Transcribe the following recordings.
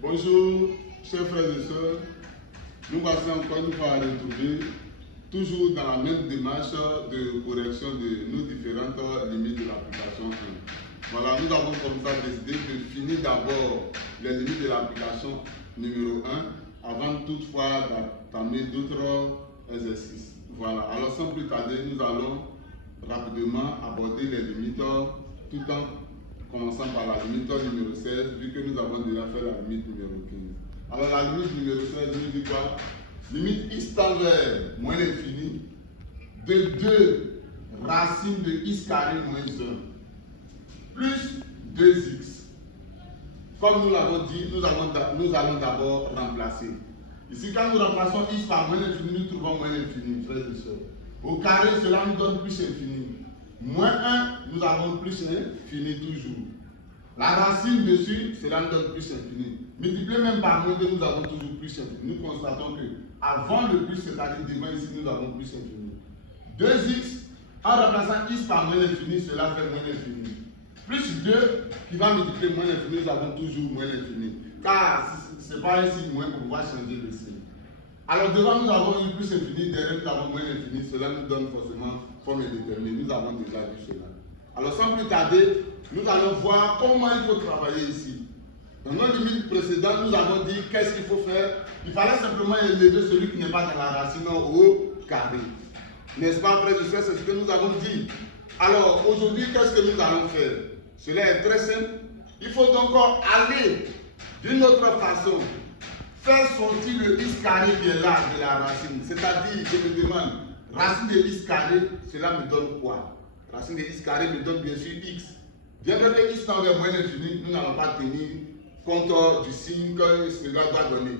Bonjour, chers frères et sœurs. Nous voici encore une fois retrouvés, toujours dans la même démarche de correction de nos différentes limites de l'application 1. Voilà, nous avons comme ça décidé de finir d'abord les limites de l'application numéro 1 avant toutefois d'entamer d'autres exercices. Voilà, alors sans plus tarder, nous allons rapidement aborder les limites tout en commençant par la limite numéro 16, vu que nous avons déjà fait la limite numéro 15. Alors la limite numéro 16 nous dit quoi? Limite x tend vers moins l'infini de 2 racines de x carré moins 1 plus 2x. Comme nous l'avons dit, nous allons d'abord remplacer. Ici, quand nous remplaçons x par moins l'infini, nous trouvons moins l'infini, frères et sœurs. Au carré, cela nous donne plus infini. Moins 1, nous avons plus infini toujours. La racine dessus, cela nous donne plus infini. Multiplié même par moins 2, nous avons toujours plus infini. Nous constatons que avant le plus, c'est-à-dire devant ici, nous avons plus infini. 2x, en remplaçant x par moins l'infini, cela fait moins l'infini. Plus 2 qui va multiplier moins l'infini, nous avons toujours moins l'infini. Car ce n'est pas un signe moins pour pouvoir changer le signe. Alors devant nous avons une plus infini, derrière nous avons moins l'infini, cela nous donne forcément forme indéterminée. Nous avons déjà vu cela. Alors sans plus tarder, nous allons voir comment il faut travailler ici. Dans nos limites précédentes, nous avons dit qu'est-ce qu'il faut faire. Il fallait simplement élever celui qui n'est pas dans la racine au carré. N'est-ce pas, frères et sœurs, c'est ce que nous avons dit. Alors aujourd'hui, qu'est-ce que nous allons faire? Cela est très simple. Il faut donc aller d'une autre façon. Faire sortir le x carré qui est là de la racine. C'est-à-dire, je me demande, racine de x carré, cela me donne quoi? Racine de x carré me donne bien sûr x. Bien que x tend vers moins l'infini, nous n'allons pas tenir compte du signe que cela doit donner.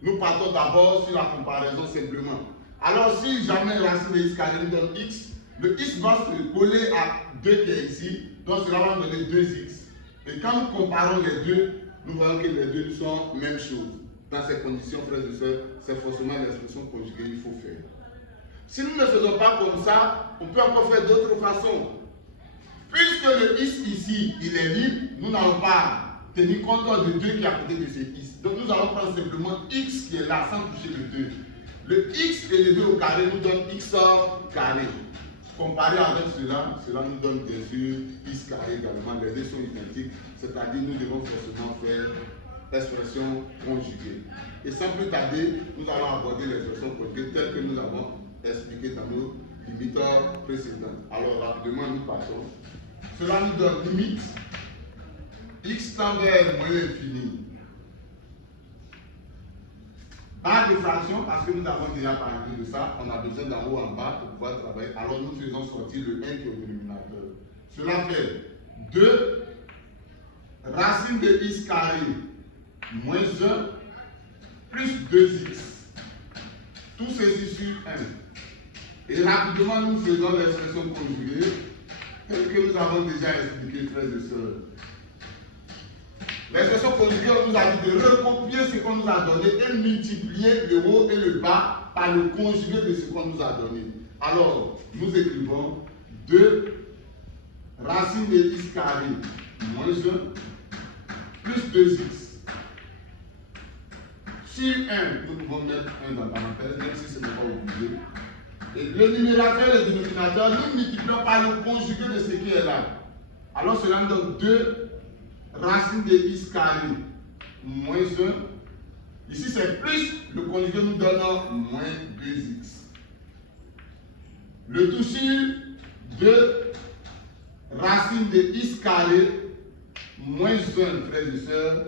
Nous partons d'abord sur la comparaison simplement. Alors si jamais racine de x carré nous donne x, le x va se coller à 2 qui est ici, donc cela va nous donner 2x. Et quand nous comparons les deux, nous voyons que les deux sont même chose. Dans ces conditions, frères et sœurs, c'est forcément l'expression conjuguée qu'il faut faire. Si nous ne faisons pas comme ça, on peut encore faire d'autres façons. Puisque le x ici, il est libre, nous n'allons pas tenir compte de 2 qui est à côté de ce x. Donc nous allons prendre simplement x qui est là sans toucher le 2. Le x élevé au carré nous donne x carré. Comparé avec cela, cela nous donne bien sûr x carré également. Les deux sont identiques, c'est-à-dire nous devons forcément faire expression conjuguée. Et sans plus tarder, nous allons aborder l'expression conjuguée telle que nous avons expliqué dans nos limites précédentes. Alors rapidement, nous partons. Cela nous donne limite x tend vers moins l'infini. Barre de fraction, parce que nous avons déjà parlé de ça, on a besoin d'en haut en bas pour pouvoir travailler. Alors nous faisons sortir le 1 qui est au dénominateur. Cela fait 2 racine de x carré moins 1 plus 2x. Tout ceci sur 1. Et rapidement, nous faisons l'expression conjuguée telle que nous avons déjà expliqué, frères et sœurs. L'expression conjuguée, on nous a dit de recopier ce qu'on nous a donné et multiplier le haut et le bas par le conjugué de ce qu'on nous a donné. Alors, nous écrivons 2 racine de x carré moins 1 plus 2x. Sur 1, nous pouvons mettre 1 dans la parenthèse, même si ce n'est pas obligé. Et le numérateur et le dénominateur, nous multiplions par le conjugué de ce qui est là. Alors cela nous donne 2 racine de x carré moins 1. Ici c'est plus, le conjugué nous donne moins 2x. Le tout sur 2 racine de x carré moins 1, frères et sœurs,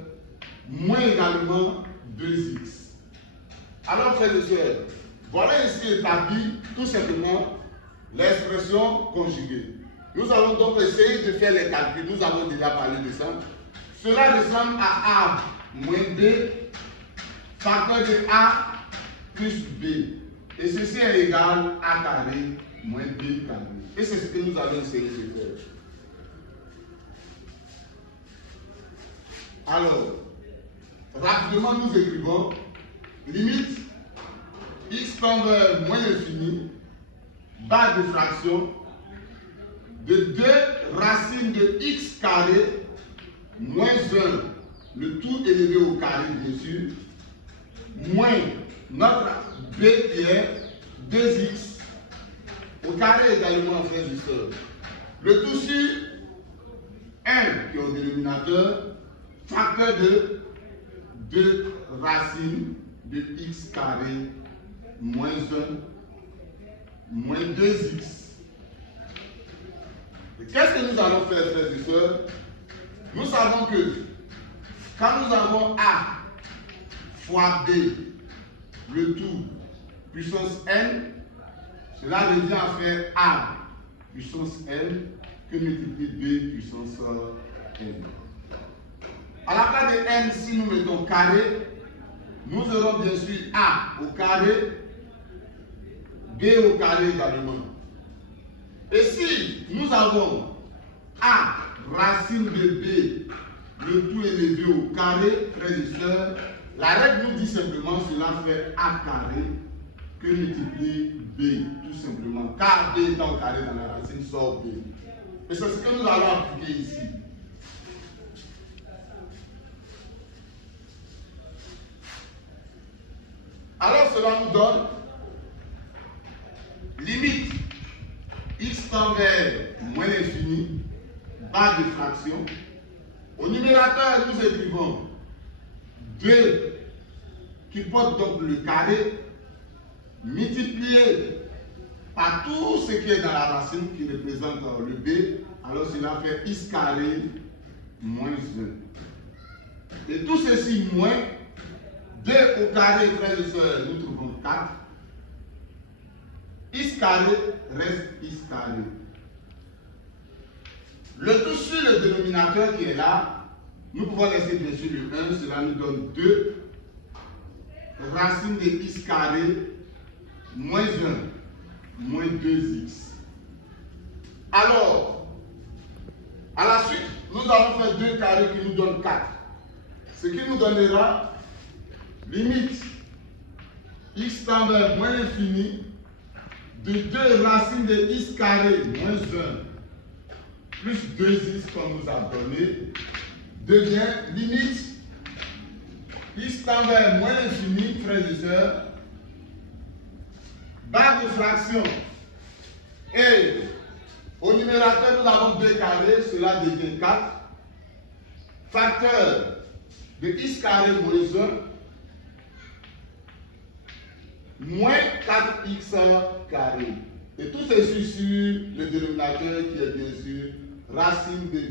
moins également 2x. Alors, frères et sœurs, voilà ici établi tout simplement l'expression conjuguée. Nous allons donc essayer de faire les calculs. Nous avons déjà parlé de ça. Cela ressemble à a moins b, facteur de a plus b. Et ceci est égal à carré moins b carré. Et c'est ce que nous allons essayer de faire. Alors, rapidement nous écrivons limite x tend vers moins l'infini, barre de fraction de 2 racines de x carré moins 1 le tout élevé au carré, bien sûr, moins notre b qui est 2x au carré également, frères et sœurs. Le tout sur 1 qui est au dénominateur, facteur de 2 racines de x carré moins 1 moins 2x. Qu'est-ce que nous allons faire, frères et sœurs? Nous savons que quand nous avons a fois b, le tout puissance n, cela revient à faire a puissance n que multiplie b puissance n. À la place de n, si nous mettons carré, nous aurons bien sûr a au carré, b au carré également. Et si nous avons a racine de b, le tout élevé au carré, frères et sœurs, la règle nous dit simplement cela fait a carré que multiplie b, tout simplement. Car b étant au carré dans la racine sort b. Et c'est ce que nous allons appliquer ici. Alors cela nous donne limite x tend vers moins l'infini, barre de fraction. Au numérateur, nous écrivons 2 qui porte donc le carré multiplié par tout ce qui est dans la racine qui représente le b. Alors cela fait x carré moins 1. Et tout ceci moins 2 au carré, frères et sœurs, nous trouvons 4. X carré reste x carré. Le tout sur le dénominateur qui est là, nous pouvons laisser bien sûr le 1, cela nous donne 2 racine de x carré moins 1 moins 2x. Alors, à la suite, nous allons faire 2 carrés qui nous donnent 4. Ce qui nous donnera limite x tend vers moins l'infini de 2 racines de x carré moins 1 plus 2x qu'on nous a donné devient limite x tend vers moins l'infini, frères et sœurs, barre de fraction. Et au numérateur, nous avons 2 carrés, cela devient 4. Facteur de x carré moins 1 moins 4x carré. Et tout ceci sur le dénominateur qui est bien sûr racine de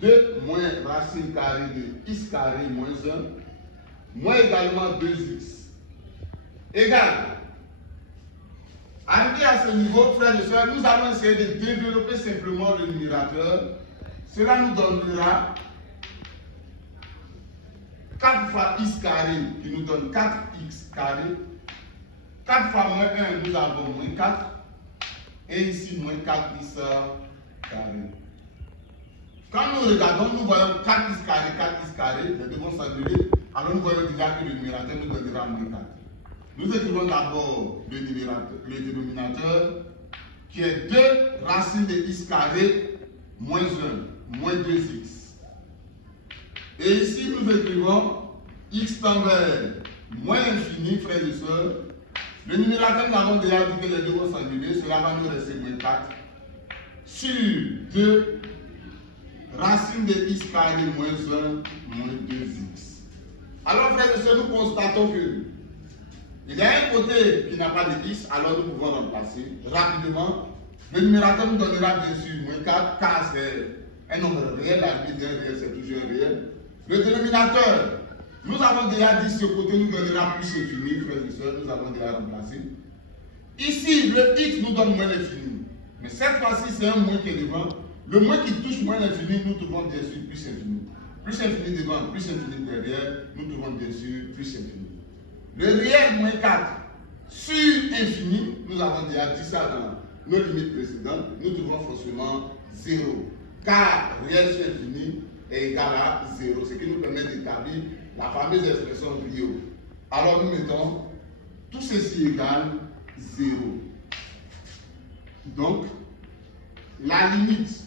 2 moins racine carrée de x carré moins 1 moins également 2x égale. Arrivé à ce niveau, frères et sœurs, nous allons essayer de développer simplement le numérateur. Cela nous donnera 4 fois x carré qui nous donne 4x carré. 4 fois moins 1, nous avons moins 4. Et ici, moins 4x carré. Quand nous regardons, nous voyons 4x carré, les deux vont s'annuler. Alors nous voyons déjà que le numérateur nous donnera moins 4. Nous écrivons d'abord le dénominateur qui est 2 racines de x carré moins 1, moins 2x. Et ici, nous écrivons x tend vers moins l'infini, frères et sœurs. Le numérateur, nous avons déjà dit que les deux vont s'annuler, cela va nous rester moins 4 sur 2 racines de x carré moins 1 moins 2x. Alors, frères et sœurs, nous constatons que il y a un côté qui n'a pas de x, alors nous pouvons remplacer rapidement. Le numérateur nous donnera bien sûr moins 4, car c'est un nombre réel, la limite d'un réel, c'est toujours un réel. Le dénominateur, nous avons déjà dit ce côté nous donnera plus infini, frères et sœurs, nous avons déjà remplacé. Ici, le x nous donne moins l'infini. Mais cette fois-ci, c'est un moins qui est devant. Le moins qui touche moins l'infini, nous trouvons bien sûr plus infini. Plus infini devant, plus infini derrière, nous trouvons bien sûr plus infini. Le réel moins 4 sur infini, nous avons déjà dit ça dans nos limites précédentes, nous trouvons forcément 0. Car réel sur infini est égal à 0, ce qui nous permet d'établir la fameuse expression Rio. Alors nous mettons tout ceci égale 0. Donc, la limite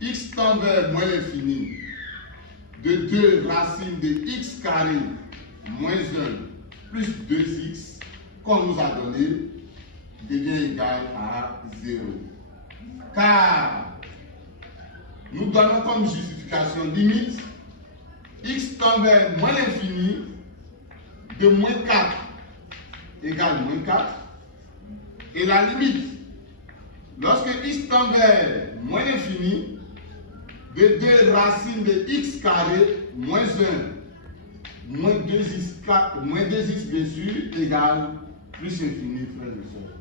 x tend vers moins l'infini de 2 racines de x carré moins 1 plus 2x qu'on nous a donné devient égal à 0. Car nous donnons comme justification limite x tend vers moins l'infini de moins 4 égale moins 4. Et la limite, lorsque x tend vers moins l'infini de 2 racines de x carré moins 1 moins 2x bien sûr égale plus infini, frères et sœurs.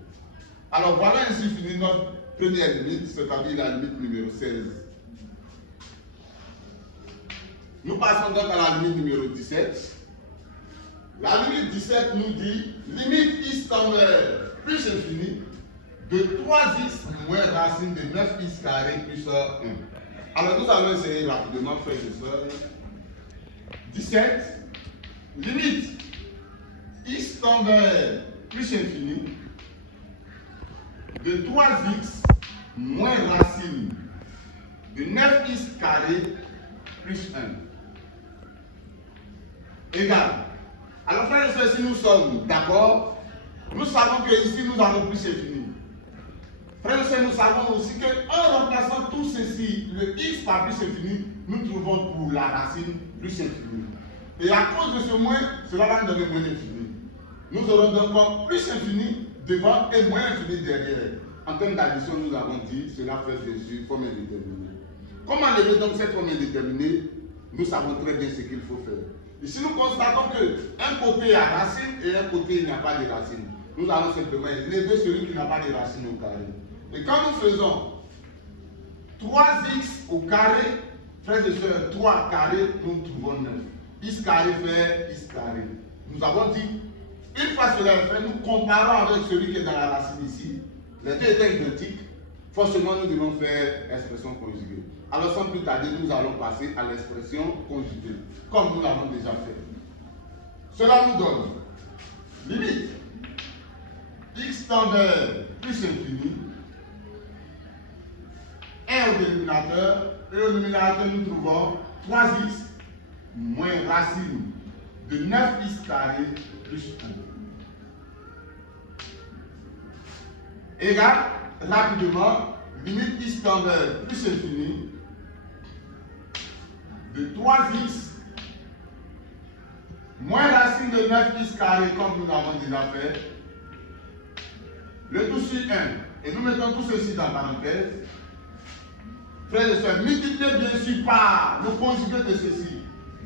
Alors voilà ainsi fini notre première limite, c'est-à-dire la limite numéro 16. Nous passons donc à la limite numéro 17. La limite 17 nous dit limite x tend vers plus infini de 3x moins racine de 9x carré plus 1. Alors nous allons essayer rapidement, frères et sœurs. 17. Limite x tend vers plus infini de 3x moins racine de 9x carré plus 1 égale. Alors frères et sœurs, si nous sommes d'accord, nous savons que ici nous avons plus infini. Frères et sœurs, nous savons aussi qu'en remplaçant tout ceci, le x par plus infini, nous trouvons pour la racine plus infini. Et à cause de ce moins, cela va nous donner moins infini. Nous aurons donc plus infini devant et moins infini derrière. En termes d'addition, nous avons dit, cela fait bien sûr forme indéterminée. Comment lever donc cette forme indéterminée? Nous savons très bien ce qu'il faut faire. Ici, nous constatons qu'un côté a racine et un côté il n'y a pas de racine. Nous allons simplement lever celui qui n'a pas de racine au carré. Et quand nous faisons 3x au carré, frères et sœurs, 3 carré, nous trouvons 9. X carré fait x carré. Nous avons dit, une fois cela est fait, nous comparons avec celui qui est dans la racine ici. Les deux étant identiques, forcément nous devons faire expression conjuguée. Alors sans plus tarder, nous allons passer à l'expression conjuguée, comme nous l'avons déjà fait. Cela nous donne limite x tend vers plus infini, 1 au dénominateur, et au nominateur nous trouvons 3x moins racine de 9x carré plus 1. Égale, rapidement, limite x tend vers plus infini de 3x moins racine de 9x carré comme nous l'avons déjà fait. Le tout sur 1. Et nous mettons tout ceci dans parenthèse. Frères et sœurs, multipliez bien sûr par le conjugué de ceci.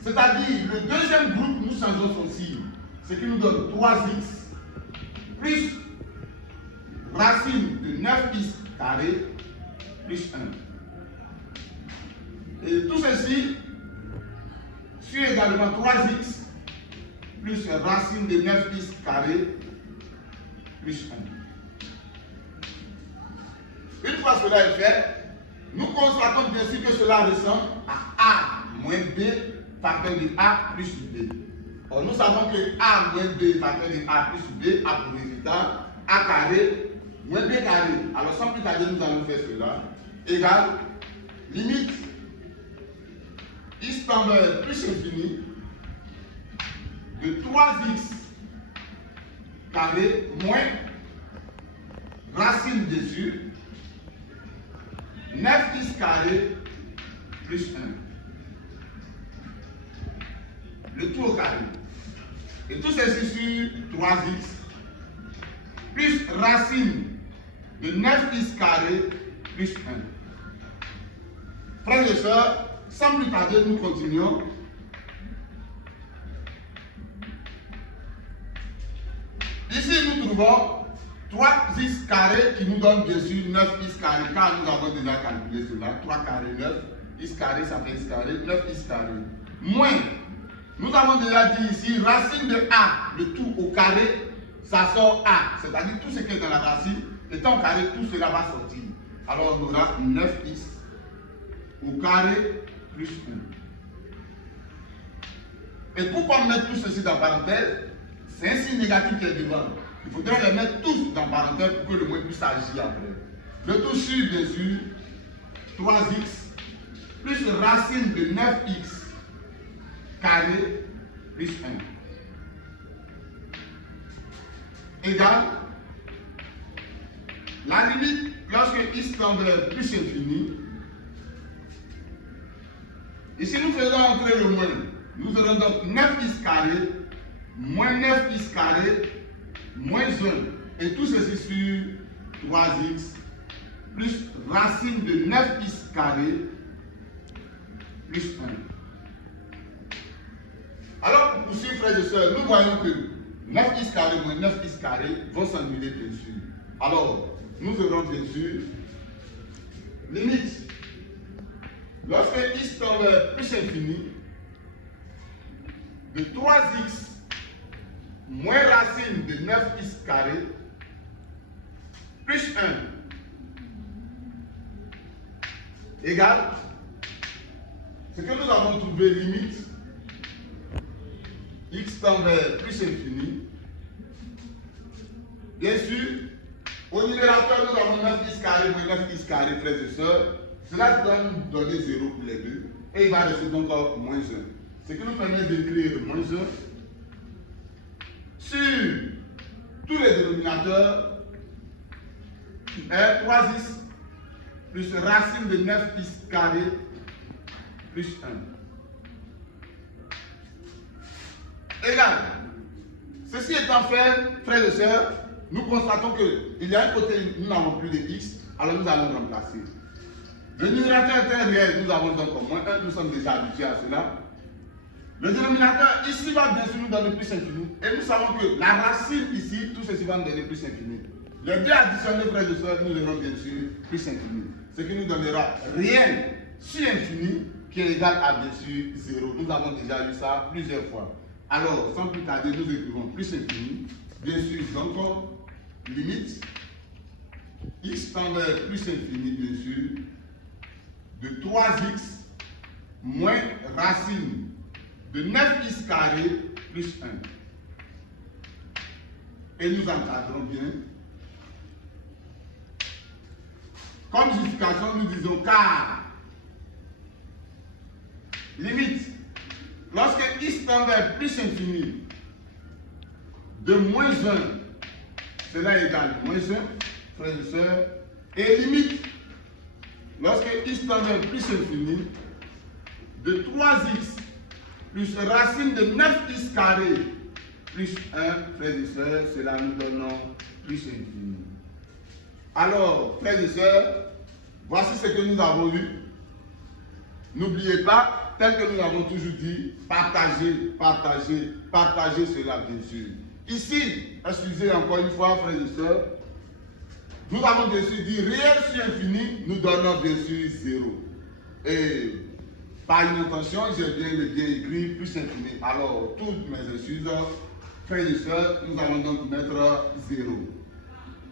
C'est-à-dire, le deuxième groupe, nous changeons son signe. Ce qui nous donne 3x plus racine de 9x carré plus 1. Et tout ceci suit également 3x plus racine de 9x carré plus 1. Une fois cela est fait, nous constatons bien sûr que cela ressemble à a moins b facteur de a plus b. Or, nous savons que a moins b facteur de a plus b a pour résultat a carré moins b carré. Alors sans plus tarder, nous allons faire cela. Égale limite x tend vers plus infini de 3x carré moins racine dessus 9x carré plus 1. Le tout au carré. Et tout ceci sur 3x plus racine de 9x carré plus 1. Frères et sœurs, sans plus tarder, nous continuons. Ici, nous trouvons 3x carré qui nous donne bien sûr 9x carré, car nous avons déjà calculé cela. 3 carré 9, x carré ça fait x carré, 9x carré. Moins, nous avons déjà dit ici, racine de a, le tout au carré, ça sort a. C'est-à-dire tout ce qui est dans la racine, étant au carré, tout cela va sortir. Alors on aura 9x au carré plus 1. Et pourquoi mettre tout ceci dans parenthèse? C'est un signe négatif qui est devant. Il faudrait les mettre tous dans parenthèse pour que le moins puisse agir après. Le tout sur, bien sûr, 3x plus racine de 9x carré plus 1 égale la limite lorsque x tend vers plus infini. Et si nous faisons entrer le moins, nous aurons donc 9x carré moins 9x carré moins 1. Et tout ceci sur 3x plus racine de 9x carré plus 1. Alors pour poursuivre, frères et sœurs, nous voyons que 9x carré moins 9x carré vont s'annuler bien sûr. Alors, nous aurons bien sûr limite. Lorsque x tend vers plus infini, de 3x moins racine de 9x carré plus 1 égale ce que nous avons trouvé limite x tend vers plus infini. Bien sûr, au numérateur, nous avons 9x carré moins 9x carré, frères et sœurs. Cela doit nous donner 0 pour les deux. Et il va rester donc moins 1. Ce qui nous permet d'écrire moins 1 sur tous les dénominateurs est 3x plus racine de 9x carré plus 1. Égal. Ceci étant fait, frères et sœurs, nous constatons qu'il y a un côté, nous n'avons plus de x, alors nous allons remplacer. Le numérateur étant réel, nous avons donc moins 1, nous sommes déjà habitués à cela. Le dénominateur ici va bien sûr nous donner plus infini. Et nous savons que la racine ici, tout ceci va nous donner plus infini. Les deux additionnés, frères et sœurs, nous aurons bien sûr plus infini. Ce qui nous donnera réel sur infini qui est égal à bien sûr 0. Nous avons déjà vu ça plusieurs fois. Alors, sans plus tarder, nous écrivons plus infini. Bien sûr, donc, limite x tend vers plus infini, bien sûr, de 3x moins racine de 9x carré plus 1. Et nous encadrons bien. Comme justification, nous disons car limite lorsque x tend vers plus infini de moins 1, cela égale moins 1, frères et sœurs, et limite lorsque x tend vers plus infini de 3x plus racine de 9x carré plus 1, frères et sœurs, cela nous donne plus infini. Alors, frères et sœurs, voici ce que nous avons eu. N'oubliez pas, tel que nous l'avons toujours dit, partagez, partagez, partagez cela, bien sûr. Ici, excusez encore une fois, frères et sœurs, nous avons bien sûr dit réel sur infini, nous donnons bien sûr 0. Et par inattention, j'ai bien écrit plus infini. Alors, toutes mes excuses, frères et sœurs, nous allons donc mettre 0.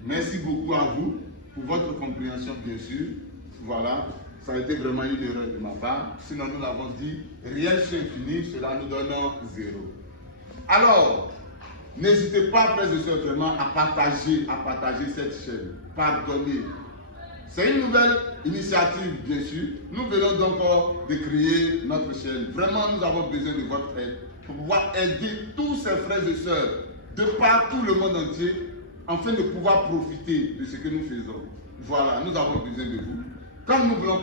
Merci beaucoup à vous pour votre compréhension, bien sûr. Voilà, ça a été vraiment une erreur de ma part. Sinon, nous l'avons dit, réel sur infini, cela nous donne 0. Alors, n'hésitez pas, frères et sœurs, vraiment à partager cette chaîne. Pardonnez. C'est une nouvelle initiative, bien sûr. Nous venons donc de créer notre chaîne. Vraiment, nous avons besoin de votre aide pour pouvoir aider tous ces frères et sœurs de partout le monde entier afin de pouvoir profiter de ce que nous faisons. Voilà, nous avons besoin de vous. Comme nous voulons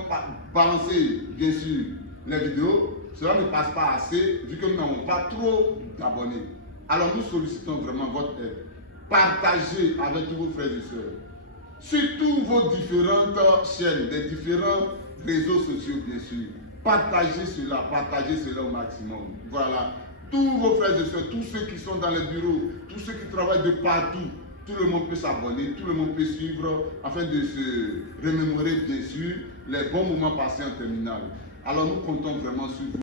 balancer, bien sûr, les vidéos, cela ne passe pas assez vu que nous n'avons pas trop d'abonnés. Alors nous sollicitons vraiment votre aide. Partagez avec tous vos frères et sœurs. Sur tous vos différentes chaînes, des différents réseaux sociaux, bien sûr. Partagez cela au maximum. Voilà. Tous vos frères et sœurs, tous ceux qui sont dans les bureaux, tous ceux qui travaillent de partout, tout le monde peut s'abonner, tout le monde peut suivre afin de se remémorer, bien sûr, les bons moments passés en terminale. Alors nous comptons vraiment sur vous.